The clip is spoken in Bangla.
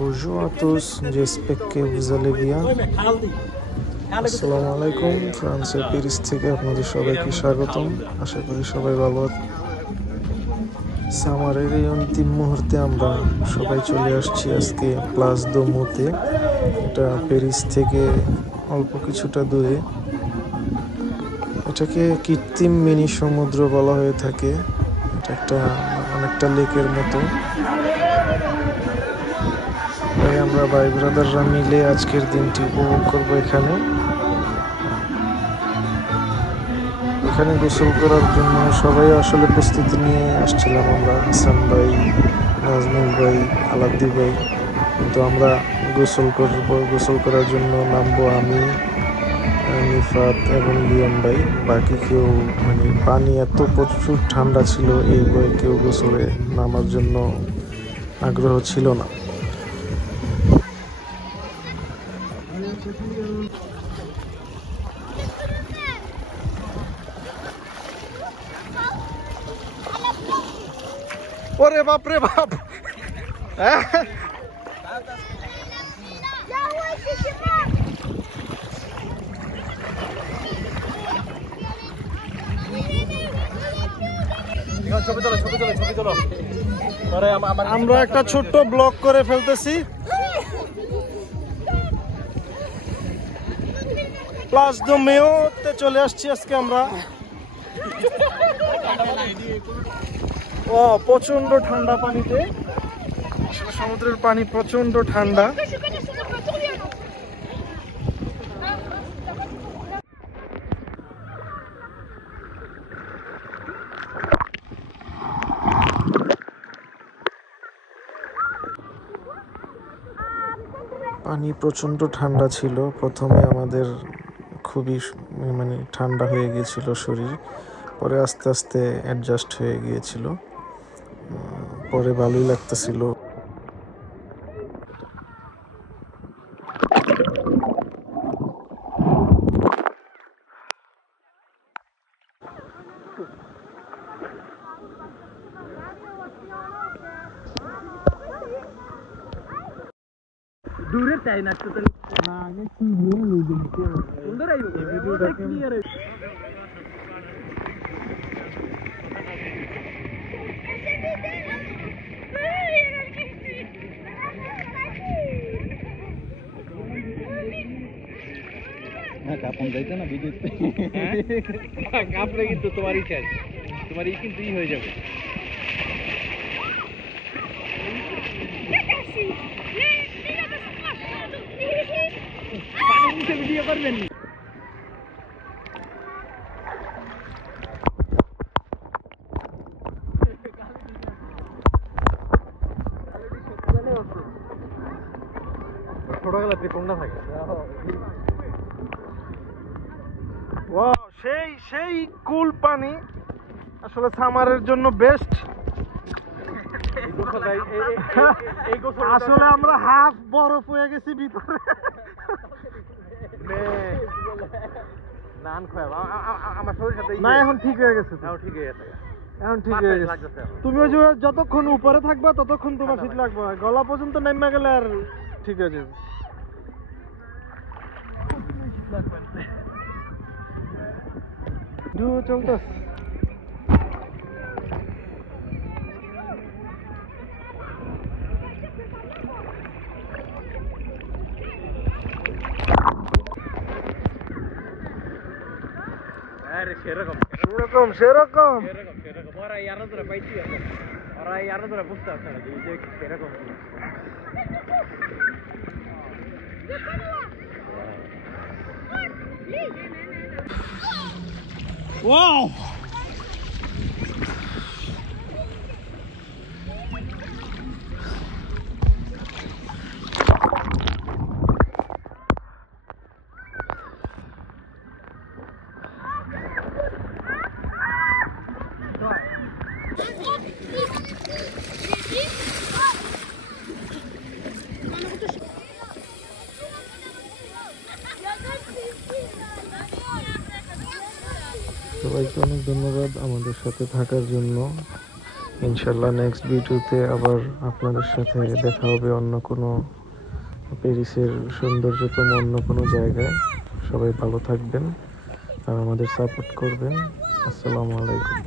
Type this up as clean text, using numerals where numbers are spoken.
Bonjour à tous, j'espère que vous allez bien. আসসালামু আলাইকুম, ফ্রান্সের প্যারিস থেকে আপনাদের সবাইকে স্বাগতম। আশা করি সবাই ভালো আছেন। সামারের এই অন্তিম মুহূর্তে আমরা সবাই চলে আসছি আজকে প্লাস দো মোতে। এটা প্যারিস থেকে অল্প কিছুটা দূরে। এটাকে কৃত্রিম মিনি সমুদ্র বলা হয়ে থাকে। এটা অনেকটা লেকের মতো। তাই আমরা ভাই ব্রাদাররা মিলে আজকের দিনটি উপভোগ করবো এখানে গোসল করার জন্য সবাই আসলে প্রস্তুতি নিয়ে আসছিলাম। আমরা হাসান ভাই, নাজমুল ভাই, আলাদ্দি ভাই, কিন্তু আমরা গোসল করার জন্য নামবো আমি, নিফাত এবং লিয়ন ভাই। বাকি কেউ পানি এত প্রচুর ঠান্ডা ছিল, এই বয়ে কেউ গোসলে নামার জন্য আগ্রহ ছিল না। ওরে বাপ রে বাপ, আমরা একটা ছোট্ট ব্লগ করে ফেলতেছি। প্লাস দো মেতে চলে আসছি আজকে আমরা। প্রচন্ড ঠান্ডা পানিতে, সমুদ্রের পানি প্রচন্ড ঠান্ডা। পানি প্রচন্ড ঠান্ডা ছিল। প্রথমে আমাদের খুবই ঠান্ডা হয়ে গিয়েছিল শরীর, পরে আস্তে আস্তে অ্যাডজাস্ট হয়ে গিয়েছিল, পরে ভালোই লাগতেছিল। দূরে চাই না তো না, আগে কি নিয়ে নিতে সুন্দর আইও ভিডিওটা ক্লিয়ার হই। না কাপন যাইতো না ভিডিওতে, কাপড়ে কিন্তু তোমারই চাই, তোমারই কিন্তু হয়ে যাবে। ভিডিও করবেন ছোটবেলাতে কোনটা থাকে? সেই কুল পানি আসলে সামারের জন্য বেস্ট। আসলে আমরা হাফ বরফ হয়ে গেছি ভিতরে। না এখন ঠিক হয়ে গেছে, এখন ঠিক হয়ে গেছে। তুমি ওই যে যতক্ষণ উপরে থাকবা ততক্ষণ তোমার শীত লাগবে, গলা পর্যন্ত নেমে গেলে আর ঠিক হয়ে যাবে। চলতেছে সেরকম ওরা ইয়ারা তোরা পাইছি, ওরা ইয়ারা তোরা বুঝতে পারছে না যে সেরকম। ওয়াও, সবাইকে অনেক ধন্যবাদ আমাদের সাথে থাকার জন্য। ইনশাল্লাহ নেক্সট ভিডিওতে আবার আপনাদের সাথে দেখা হবে অন্য কোনো প্যারিসের সৌন্দর্যতম অন্য কোনো জায়গায়। সবাই ভালো থাকবেন আর আমাদের সাপোর্ট করবেন। আসসালামু আলাইকুম।